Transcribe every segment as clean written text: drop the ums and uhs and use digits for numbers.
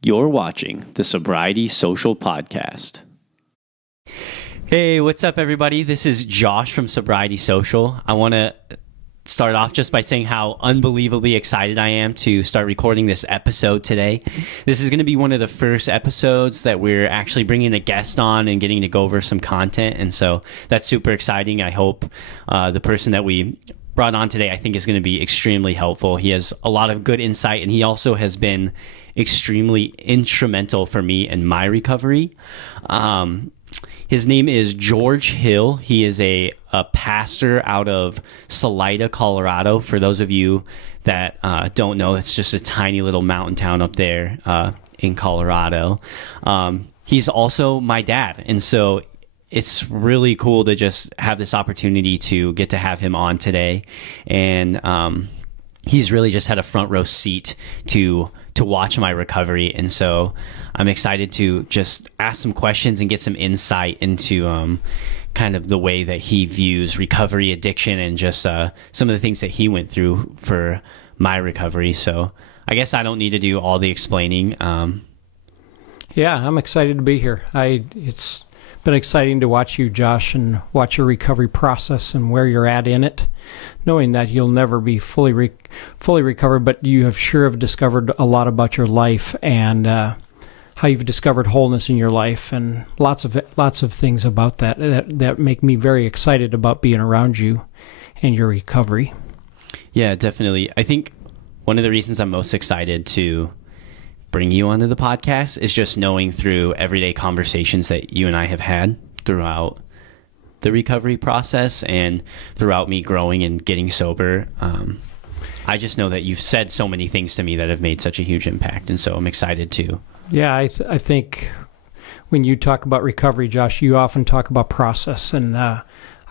You're watching the Sobriety Social Podcast. Hey, what's up, everybody? This is Josh from Sobriety Social. I want to start off just by saying how unbelievably excited I am to start recording this episode today. This is going to be one of the first episodes that we're actually bringing a guest on and getting to go over some content, and so that's super exciting. I hope the person that we brought on today, I think, is going to be extremely helpful. He has a lot of good insight, and he also has been extremely instrumental for me in my recovery. His name is George Hill. He is a pastor out of Salida, Colorado. For those of you that don't know, it's just a tiny little mountain town up there in Colorado. He's also my dad, and so it's really cool to just have this opportunity to get to have him on today. And he's really just had a front row seat to watch my recovery. And so I'm excited to just ask some questions and get some insight into kind of the way that he views recovery, addiction, and just some of the things that he went through for my recovery. So I guess I don't need to do all the explaining. Yeah, I'm excited to be here. It's been exciting to watch you, Josh, and watch your recovery process and where you're at in it, knowing that you'll never be fully recovered, but you have discovered a lot about your life and how you've discovered wholeness in your life, and lots of things about that make me very excited about being around you and your recovery. Yeah, definitely. I think one of the reasons I'm most excited to bring you onto the podcast is just knowing through everyday conversations that you and I have had throughout the recovery process and throughout me growing and getting sober. I just know that you've said so many things to me that have made such a huge impact, and so I'm excited too. Yeah, I think when you talk about recovery, Josh, you often talk about process, and I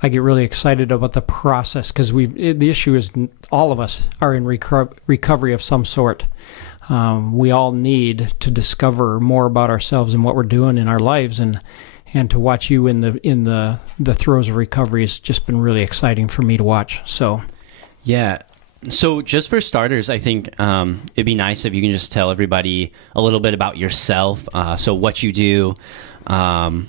get really excited about the process because the issue is all of us are in recovery of some sort. We all need to discover more about ourselves and what we're doing in our lives, and to watch you in the throes of recovery has just been really exciting for me to watch. So, yeah. So just for starters, I think it'd be nice if you can just tell everybody a little bit about yourself. So what you do, and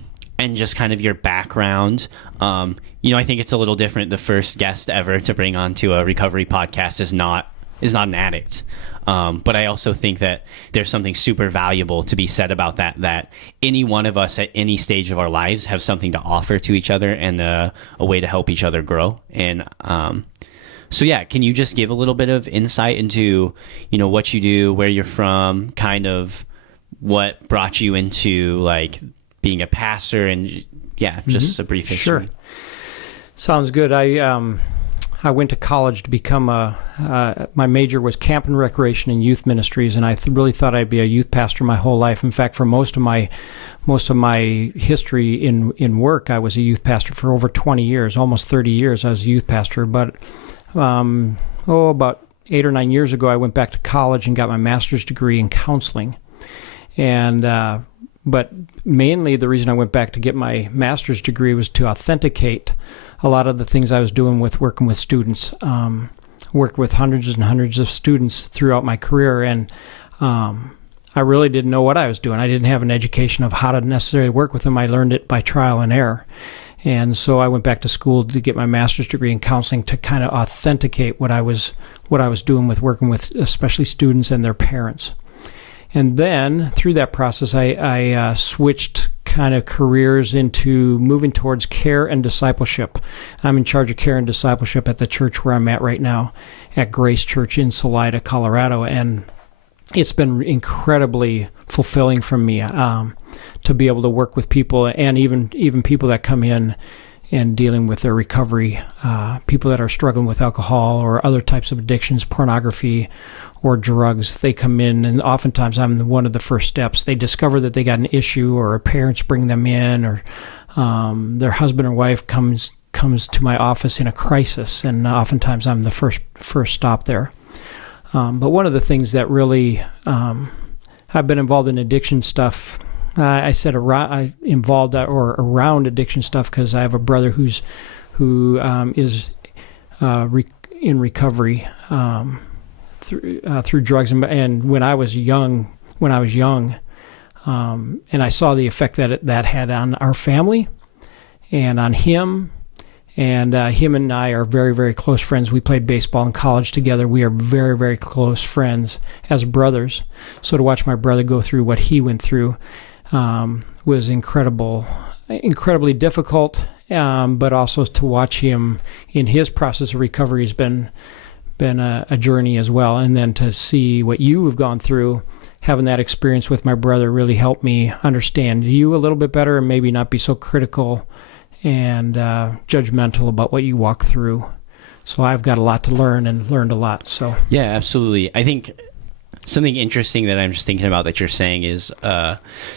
just kind of your background. I think it's a little different. The first guest ever to bring onto a recovery podcast is not an addict. But I also think that there's something super valuable to be said about that any one of us at any stage of our lives have something to offer to each other and a way to help each other grow. And so yeah, can you just give a little bit of insight into, what you do, where you're from, kind of what brought you into like being a pastor, and just a brief history. Sure. Sounds good. I went to college to become my major was camp and recreation and youth ministries, and I really thought I'd be a youth pastor my whole life. In fact, for most of my history in work, I was a youth pastor for over 20 years, almost 30 years I was a youth pastor. But about 8 or 9 years ago, I went back to college and got my master's degree in counseling. And but mainly the reason I went back to get my master's degree was to authenticate a lot of the things I was doing with working with students. Worked with hundreds and hundreds of students throughout my career, and I really didn't know what I was doing. I didn't have an education of how to necessarily work with them. I learned it by trial and error. And so I went back to school to get my master's degree in counseling to kind of authenticate what I was doing with working with especially students and their parents. And then through that process, I switched kind of careers into moving towards care and discipleship. I'm in charge of care and discipleship at the church where I'm at right now, at Grace Church in Salida, Colorado. And it's been incredibly fulfilling for me to be able to work with people, and even people that come in and dealing with their recovery, people that are struggling with alcohol or other types of addictions, pornography, or drugs. They come in, and oftentimes I'm one of the first steps. They discover that they got an issue, or parents bring them in, or their husband or wife comes to my office in a crisis, and oftentimes I'm the first stop there. But one of the things that really I've been involved in addiction stuff. I said involved or around addiction stuff because I have a brother who is in recovery through drugs. And when I was young, when I was young. And I saw the effect that had on our family and on him. And him and I are very, very close friends. We played baseball in college together. We are very, very close friends as brothers. So to watch my brother go through what he went through was incredibly difficult. But also to watch him in his process of recovery has been a journey as well. And then to see what you have gone through, having that experience with my brother really helped me understand you a little bit better and maybe not be so critical and judgmental about what you walk through. So I've got a lot to learn and learned a lot. So yeah, absolutely. I think something interesting that I'm just thinking about that you're saying is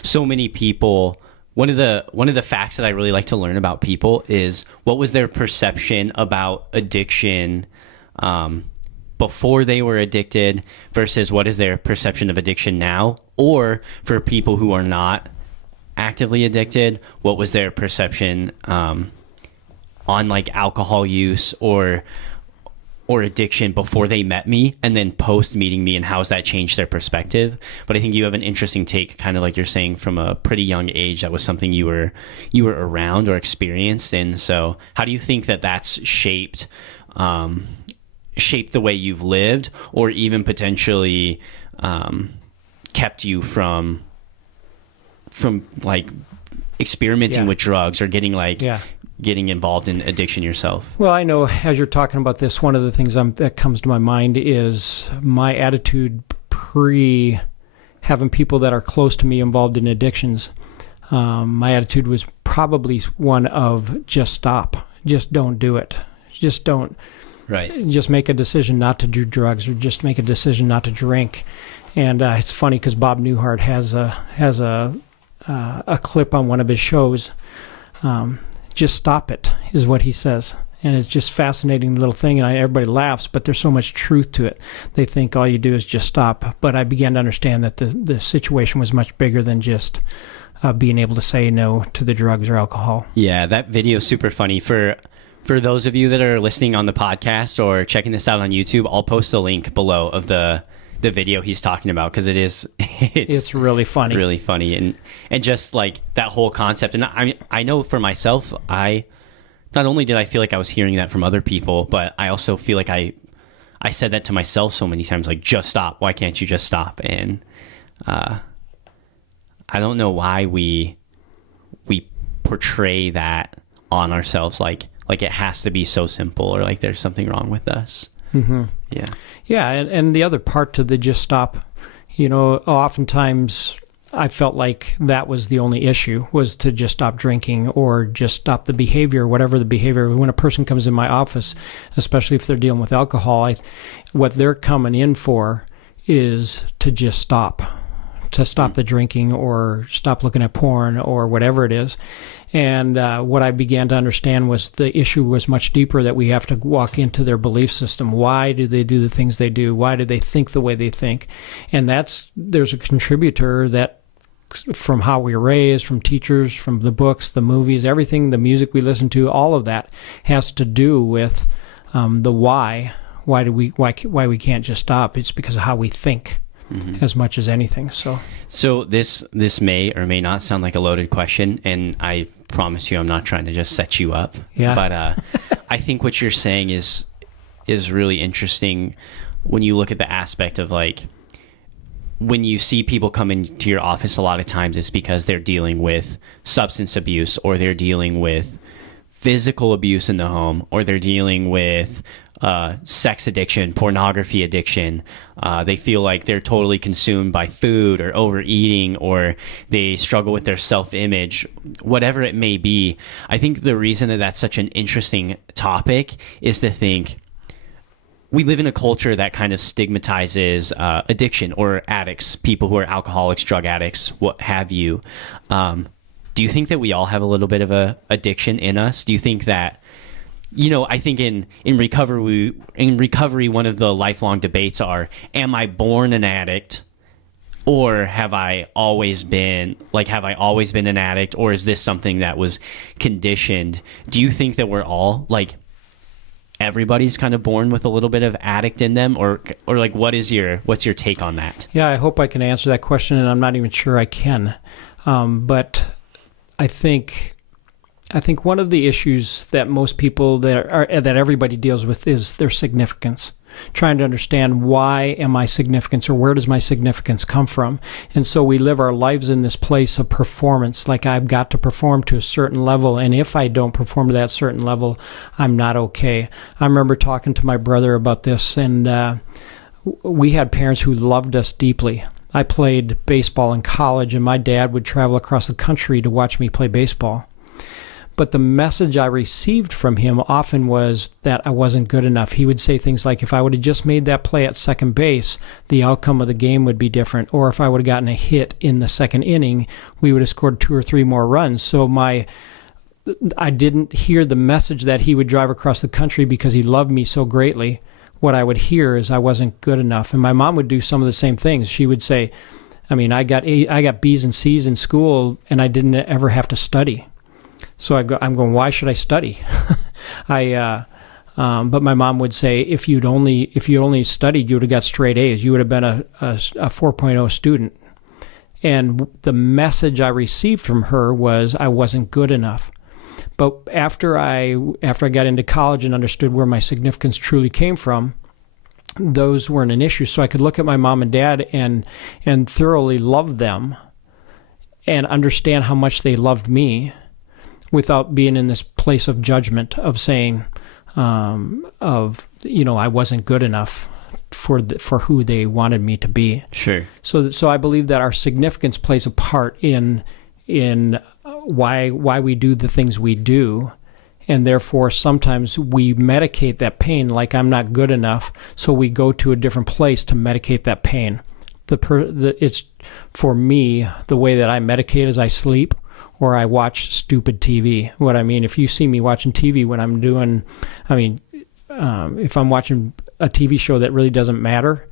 so many people. One of the facts that I really like to learn about people is what was their perception about addiction before they were addicted versus what is their perception of addiction now, or for people who are not actively addicted, what was their perception on like alcohol use or addiction before they met me, and then post meeting me, and how has that changed their perspective. But I think you have an interesting take, kind of like you're saying, from a pretty young age, that was something you were around or experienced. And so how do you think that that's shaped the way you've lived, or even potentially kept you from like experimenting with drugs or getting involved in addiction yourself? Well, I know as you're talking about this, one of the things that comes to my mind is my attitude pre having people that are close to me involved in addictions. My attitude was probably one of just stop, just don't do it, just don't. Right. Just make a decision not to do drugs, or just make a decision not to drink. And it's funny because Bob Newhart has a clip on one of his shows. Just stop it is what he says. And it's just fascinating little thing. And everybody laughs, but there's so much truth to it. They think all you do is just stop. But I began to understand that the situation was much bigger than just being able to say no to the drugs or alcohol. Yeah, that video is super funny. For those of you that are listening on the podcast or checking this out on YouTube, I'll post a link below of the video he's talking about, because it's really funny. Really funny. And just like that whole concept. And I know for myself, not only did I feel like I was hearing that from other people, but I also feel like I said that to myself so many times, like, just stop. Why can't you just stop? And I don't know why we portray that on ourselves, like it has to be so simple, or like there's something wrong with us. Mm-hmm. Yeah. Yeah, and the other part to the just stop, oftentimes I felt like that was the only issue, was to just stop drinking or just stop the behavior, whatever the behavior. When a person comes in my office, especially if they're dealing with alcohol, what they're coming in for is to just stop the drinking or stop looking at porn or whatever it is. And what I began to understand was the issue was much deeper, that we have to walk into their belief system. Why do they do the things they do? Why do they think the way they think? And there's a contributor that, from how we were raised, from teachers, from the books, the movies, everything, the music we listen to, all of that has to do with the why. Why we can't just stop? It's because of how we think. Mm-hmm. As much as anything. So this may or may not sound like a loaded question, and I promise you I'm not trying to just set you up. Yeah. But I think what you're saying is really interesting when you look at the aspect of, like, when you see people come into your office, a lot of times it's because they're dealing with substance abuse, or they're dealing with physical abuse in the home, or they're dealing with sex addiction, pornography addiction. They feel like they're totally consumed by food or overeating, or they struggle with their self-image, whatever it may be. I think the reason that that's such an interesting topic is to think we live in a culture that kind of stigmatizes addiction or addicts, people who are alcoholics, drug addicts, what have you. Do you think that we all have a little bit of a addiction in us? Do you think that, I think in recovery, one of the lifelong debates are, am I born an addict, or have I always been an addict, or is this something that was conditioned? Do you think that we're all, like, everybody's kind of born with a little bit of addict in them, or like what's your take on that? Yeah, I hope I can answer that question, and I'm not even sure I can. But I think one of the issues that most people that everybody deals with is their significance. Trying to understand, why am I significant, or where does my significance come from? And so we live our lives in this place of performance, like I've got to perform to a certain level, and if I don't perform to that certain level, I'm not okay. I remember talking to my brother about this, and we had parents who loved us deeply. I played baseball in college, and my dad would travel across the country to watch me play baseball. But the message I received from him often was that I wasn't good enough. He would say things like, if I would have just made that play at second base, the outcome of the game would be different. Or if I would have gotten a hit in the second inning, we would have scored 2 or 3 more runs. So I didn't hear the message that he would drive across the country because he loved me so greatly. What I would hear is I wasn't good enough. And my mom would do some of the same things. She would say, I got B's and C's in school, and I didn't ever have to study. So I'm going, why should I study? But my mom would say, if you only studied, you would have got straight A's. You would have been a 4.0 student. And the message I received from her was I wasn't good enough. But after I got into college and understood where my significance truly came from, those weren't an issue. So I could look at my mom and dad and thoroughly love them and understand how much they loved me, without being in this place of judgment of saying, I wasn't good enough for who they wanted me to be. Sure. So I believe that our significance plays a part in why we do the things we do, and therefore sometimes we medicate that pain, like I'm not good enough, so we go to a different place to medicate that pain. It's for me, the way that I medicate is I sleep, or I watch stupid TV. What I mean, if you see me watching TV when I'm doing, if I'm watching a TV show that really doesn't matter,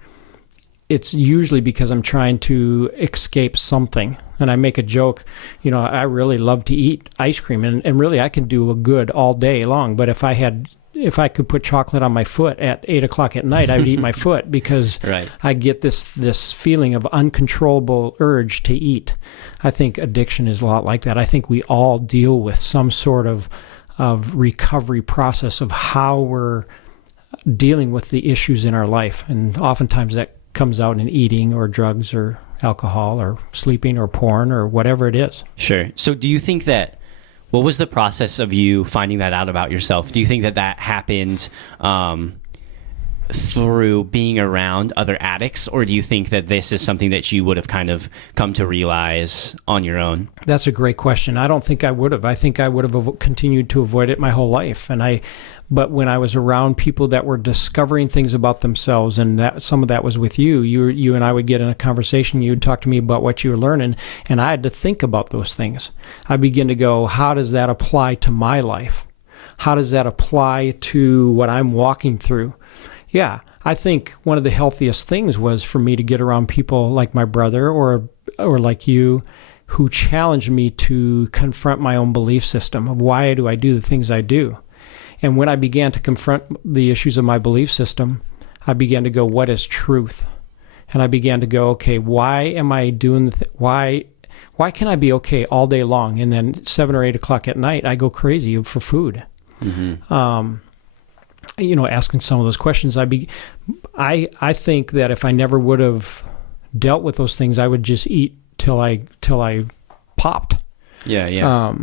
it's usually because I'm trying to escape something. And I make a joke, I really love to eat ice cream, and really I can do a good all day long. But if I could put chocolate on my foot at 8 o'clock at night, I would eat my foot, because right. I get this feeling of uncontrollable urge to eat. I think addiction is a lot like that. I think we all deal with some sort of recovery process of how we're dealing with the issues in our life. And oftentimes that comes out in eating or drugs or alcohol or sleeping or porn or whatever it is. Sure. So do you think what was the process of you finding that out about yourself? Do you think that happened through being around other addicts, or do you think that this is something that you would have kind of come to realize on your own? That's a great question. I don't think I would have. I think I would have continued to avoid it my whole life. But when I was around people that were discovering things about themselves, and that some of that was with you and I would get in a conversation, you would talk to me about what you were learning, and I had to think about those things. I began to go, how does that apply to my life? How does that apply to what I'm walking through? Yeah, I think one of the healthiest things was for me to get around people like my brother or like you, who challenged me to confront my own belief system of why do I do the things I do. And when I began to confront the issues of my belief system, I began to go, what is truth? And I began to go, okay, why am I doing why can I be okay all day long, and then 7 or 8 o'clock at night I go crazy for food? Mm-hmm. Asking some of those questions, I think that if I never would have dealt with those things, I would just eat till I popped. Yeah.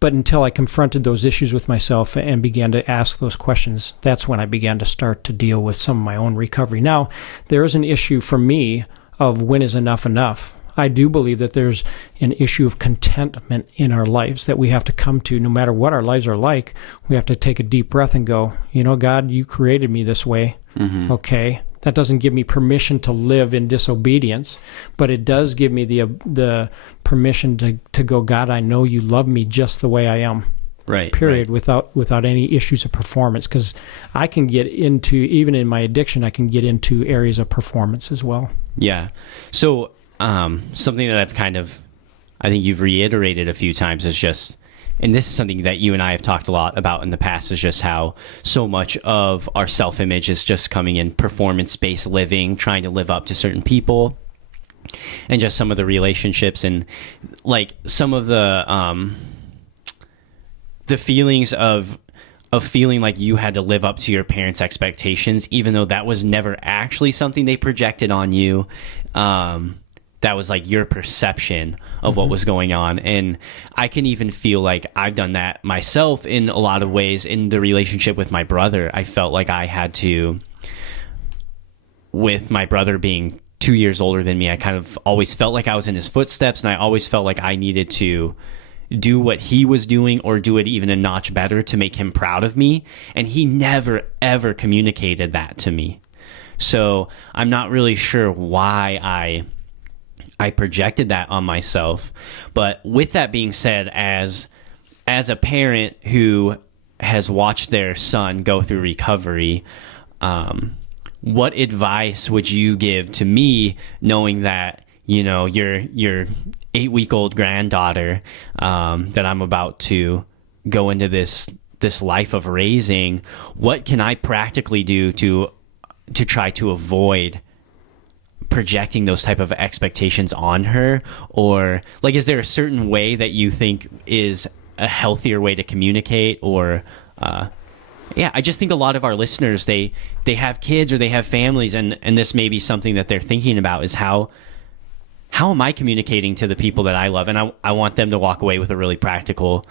But until I confronted those issues with myself and began to ask those questions, that's when I began to start to deal with some of my own recovery. Now, there is an issue for me of when is enough enough. I do believe that there's an issue of contentment in our lives that we have to come to. No matter what our lives are like, we have to take a deep breath and go, God, you created me this way. Mm-hmm. Okay. That doesn't give me permission to live in disobedience, but it does give me the permission to go, God, I know you love me just the way I am. Right. Period. Right. Without any issues of performance, because I can get into, even in my addiction, I can get into areas of performance as well. Yeah. So something that I think you've reiterated a few times is just and this is something that you and I have talked a lot about in the past, is just how so much of our self-image is just coming in performance-based living, trying to live up to certain people, and just some of the relationships and like some of the feelings of feeling like you had to live up to your parents' expectations, even though that was never actually something they projected on you. That was like your perception of what was going on. And I can even feel like I've done that myself in a lot of ways in the relationship with my brother. I felt like I had to, with my brother being 2 years older than me, I kind of always felt like I was in his footsteps, and I always felt like I needed to do what he was doing or do it even a notch better to make him proud of me. And he never, ever communicated that to me. So I'm not really sure why I projected that on myself. But with that being said, as a parent who has watched their son go through recovery, what advice would you give to me, knowing that, you know, your 8-week-old granddaughter that I'm about to go into this life of raising? What can I practically do to try to avoid projecting those type of expectations on her? Or like, is there a certain way that you think is a healthier way to communicate? Or I just think a lot of our listeners, they have kids or they have families, and this may be something that they're thinking about, is how am I communicating to the people that I love? And I want them to walk away with a really practical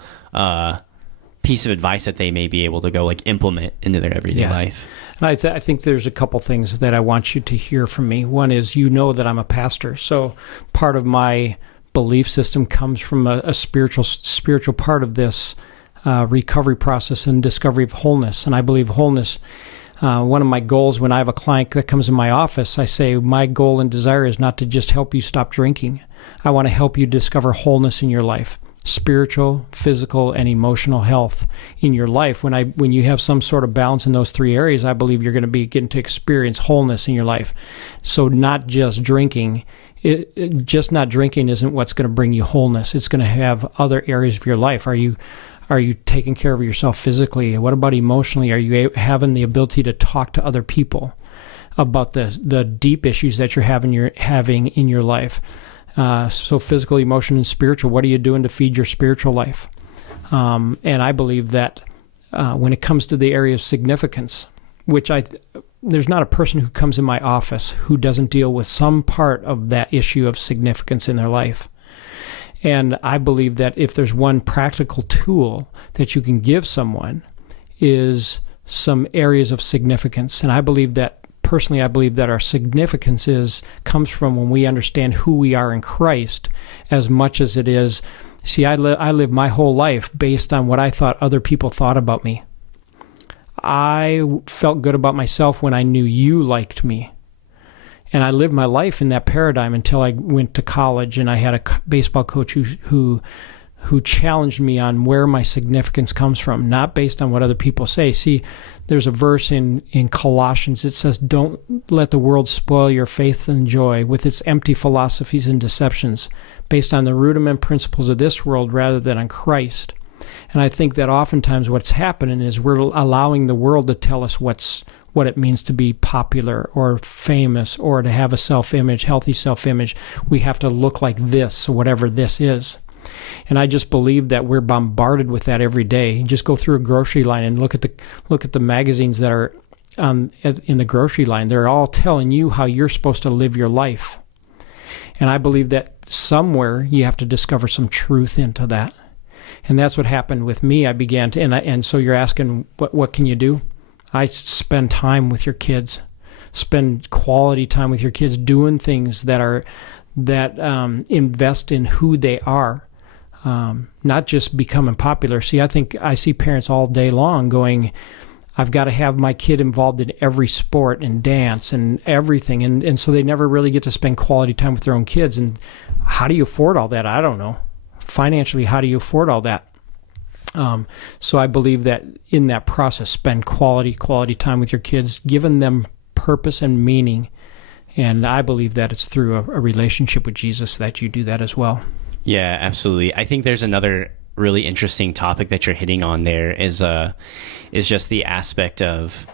piece of advice that they may be able to go like implement into their everyday life. And I think there's a couple things that I want you to hear from me. One is, you know that I'm a pastor, so part of my belief system comes from a spiritual part of this recovery process and discovery of wholeness. And I believe wholeness, one of my goals when I have a client that comes in my office, I say, my goal and desire is not to just help you stop drinking. I want to help you discover wholeness in your life. Spiritual, physical, and emotional health in your life. When you have some sort of balance in those three areas, I believe you're going to be getting to experience wholeness in your life. So not just drinking, just not drinking isn't what's going to bring you wholeness. It's going to have other areas of your life. Are you taking care of yourself physically? What about emotionally? Are you having the ability to talk to other people about the deep issues that you're having in your life? So physical, emotional, and spiritual, what are you doing to feed your spiritual life? And I believe that when it comes to the area of significance, there's not a person who comes in my office who doesn't deal with some part of that issue of significance in their life. And I believe that if there's one practical tool that you can give someone, is some areas of significance. And I believe that our significance comes from when we understand who we are in Christ, as much as it is. See, I lived my whole life based on what I thought other people thought about me. I felt good about myself when I knew you liked me. And I lived my life in that paradigm until I went to college, and I had a baseball coach who challenged me on where my significance comes from, not based on what other people say. See, there's a verse in Colossians. It says, don't let the world spoil your faith and joy with its empty philosophies and deceptions based on the rudiment principles of this world rather than on Christ. And I think that oftentimes what's happening is we're allowing the world to tell us what it means to be popular or famous or to have a self-image, healthy self-image. We have to look like this, whatever this is. And I just believe that we're bombarded with that every day. You just go through a grocery line and look at the magazines that are in the grocery line. They're all telling you how you're supposed to live your life. And I believe that somewhere you have to discover some truth into that. And that's what happened with me. I began to, and so you're asking, what can you do? I spend time with your kids, spend quality time with your kids, doing things that invest in who they are, not just becoming popular. See, I see parents all day long going, I've got to have my kid involved in every sport and dance and everything, and so they never really get to spend quality time with their own kids. And how do you afford all that? I don't know. Financially, how do you afford all that? So I believe that in that process, spend quality time with your kids, giving them purpose and meaning. And I believe that it's through a relationship with Jesus that you do that as well. Yeah, absolutely. I think there's another really interesting topic that you're hitting on there is just the aspect of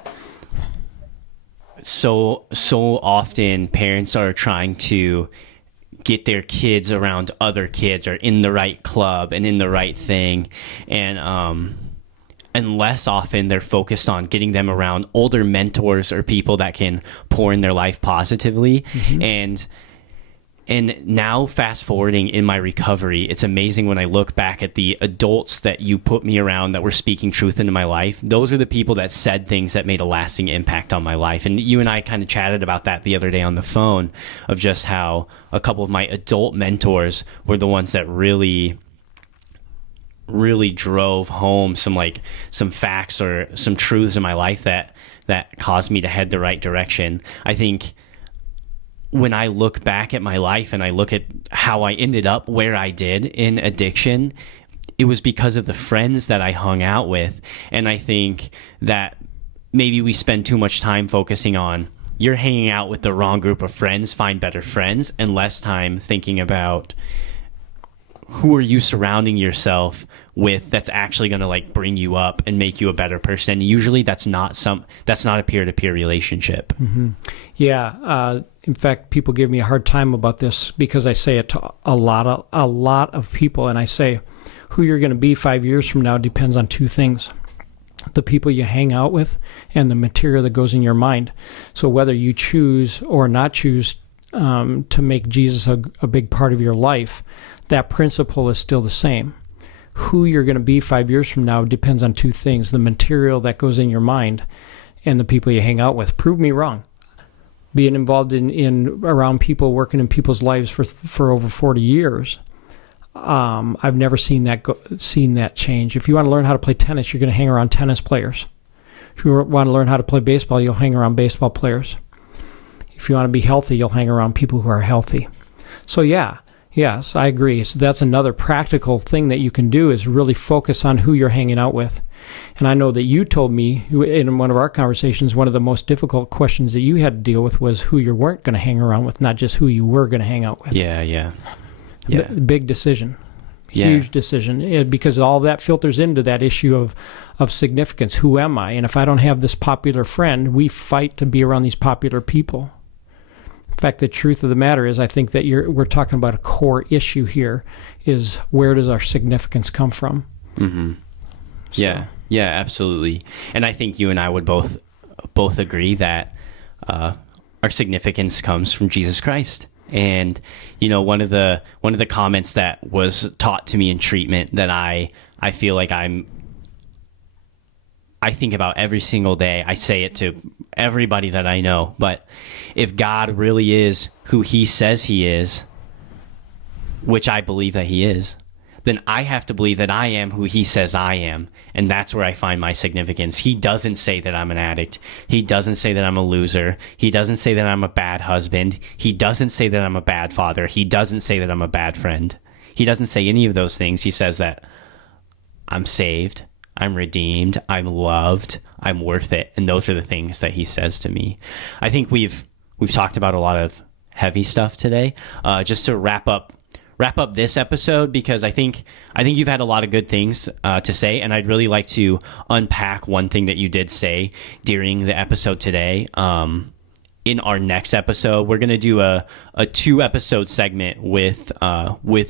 so often parents are trying to get their kids around other kids or in the right club and in the right thing, and less often they're focused on getting them around older mentors or people that can pour in their life positively. And now, fast forwarding in my recovery, it's amazing when I look back at the adults that you put me around that were speaking truth into my life. Those are the people that said things that made a lasting impact on my life. And you and I kind of chatted about that the other day on the phone, of just how a couple of my adult mentors were the ones that really drove home some facts or some truths in my life that caused me to head the right direction. I think when I look back at my life and I look at how I ended up where I did in addiction, it was because of the friends that I hung out with. And I think that maybe we spend too much time focusing on, you're hanging out with the wrong group of friends, find better friends, and less time thinking about who are you surrounding yourself with that's actually going to bring you up and make you a better person. And usually that's not a peer-to-peer relationship. Mm-hmm. Yeah. In fact, people give me a hard time about this because I say it to a lot of people, and I say who you're going to be 5 years from now depends on two things: the people you hang out with and the material that goes in your mind. So whether you choose or not choose to make Jesus a big part of your life, that principle is still the same. Who you're going to be 5 years from now depends on two things: the material that goes in your mind and the people you hang out with. Prove me wrong. Being involved in around people, working in people's lives for over 40 years, I've never seen that change. If you want to learn how to play tennis, you're going to hang around tennis players. If you want to learn how to play baseball, you'll hang around baseball players. If you want to be healthy, you'll hang around people who are healthy. So yes, I agree. So that's another practical thing that you can do, is really focus on who you're hanging out with. And I know that you told me in one of our conversations, one of the most difficult questions that you had to deal with was who you weren't going to hang around with, not just who you were going to hang out with. Yeah. Big decision. Huge decision, because all that filters into that issue of significance. Who am I? And if I don't have this popular friend, we fight to be around these popular people. In fact, the truth of the matter is, I think that we're talking about a core issue here, is where does our significance come from? Mm-hmm. So. Yeah, absolutely. And I think you and I would both agree that our significance comes from Jesus Christ. And one of the comments that was taught to me in treatment that I feel like I think about every single day. I say it to everybody that I know. But if God really is who he says he is, which I believe that he is, then I have to believe that I am who he says I am. And that's where I find my significance. He doesn't say that I'm an addict. He doesn't say that I'm a loser. He doesn't say that I'm a bad husband. He doesn't say that I'm a bad father. He doesn't say that I'm a bad friend. He doesn't say any of those things. He says that I'm saved, I'm redeemed, I'm loved, I'm worth it. And those are the things that he says to me. I think we've talked about a lot of heavy stuff today. Just to wrap up this episode, because I think you've had a lot of good things to say, and I'd really like to unpack one thing that you did say during the episode today. In our next episode, we're going to do a 2-episode segment with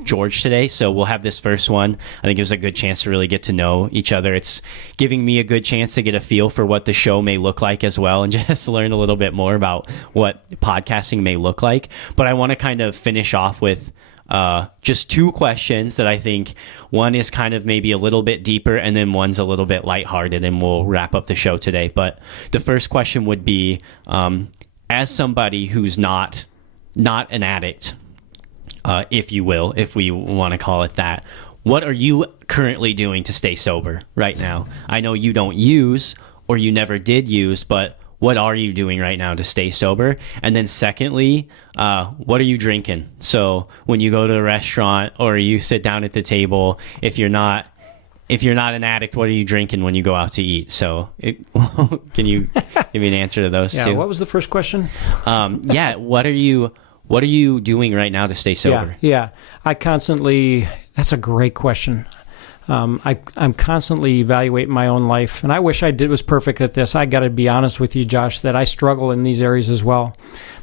George today. So we'll have this first one. I think it was a good chance to really get to know each other. It's giving me a good chance to get a feel for what the show may look like as well, and just learn a little bit more about what podcasting may look like. But I want to kind of finish off with just 2 questions that I think one is kind of maybe a little bit deeper, and then one's a little bit lighthearted, and we'll wrap up the show today. But the first question would be, as somebody who's not an addict, if you will, if we want to call it that, what are you currently doing to stay sober right now? I know you don't use, or you never did use, but what are you doing right now to stay sober? And then secondly, what are you drinking? So when you go to the restaurant or you sit down at the table, if you're not an addict, what are you drinking when you go out to eat? So can you give me an answer to those two? What was the first question? What are you doing right now to stay sober? Yeah. That's a great question. I'm constantly evaluating my own life, and I wish I was perfect at this. I got to be honest with you, Josh, that I struggle in these areas as well.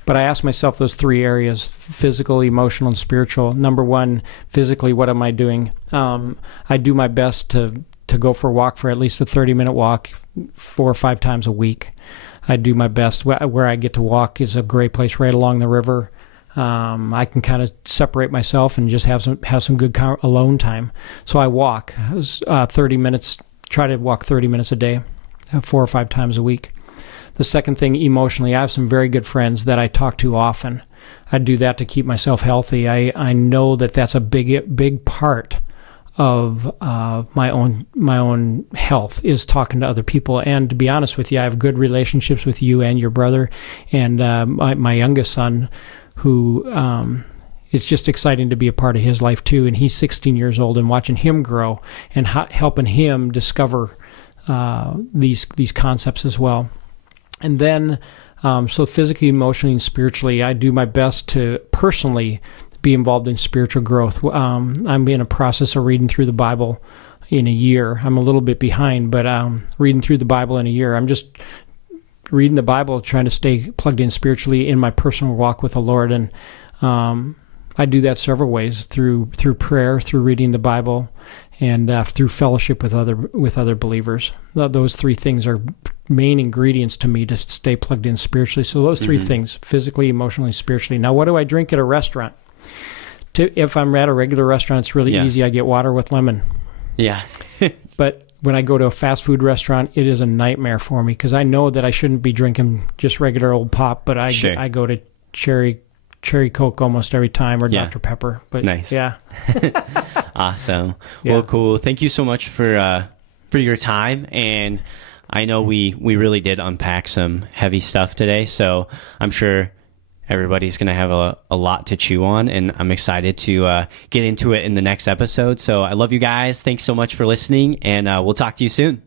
But I ask myself those three areas: physical, emotional, and spiritual. Number one, physically, what am I doing? I do my best to go for a walk, for at least a 30-minute walk 4 or 5 times a week. I do my best. Where I get to walk is a great place right along the river. I can kind of separate myself and just have some good alone time. So I walk 30 minutes, try to walk 30 minutes a day, 4 or 5 times a week. The second thing, emotionally, I have some very good friends that I talk to often. I do that to keep myself healthy. I know that that's a big part of my own health, is talking to other people. And to be honest with you, I have good relationships with you and your brother and my youngest son, who it's just exciting to be a part of his life too. And he's 16 years old, and watching him grow and helping him discover these concepts as well. And then, so physically, emotionally, and spiritually, I do my best to personally be involved in spiritual growth. I'm in a process of reading through the Bible in a year. I'm a little bit behind, but reading through the Bible in a year. I'm just reading the Bible, trying to stay plugged in spiritually in my personal walk with the Lord. And I do that several ways: through prayer, through reading the Bible, and through fellowship with other believers. Those three things are main ingredients to me to stay plugged in spiritually. So those three things: physically, emotionally, spiritually. Now, what do I drink at a restaurant? If I'm at a regular restaurant, it's really easy. I get water with lemon. Yeah. But when I go to a fast food restaurant, it is a nightmare for me, because I know that I shouldn't be drinking just regular old pop, but I go to cherry Coke almost every time, or Dr. Pepper. But nice. Yeah. Awesome. Yeah. Well, cool. Thank you so much for your time. And I know we really did unpack some heavy stuff today, so I'm sure everybody's going to have a lot to chew on, and I'm excited to get into it in the next episode. So I love you guys. Thanks so much for listening, and we'll talk to you soon.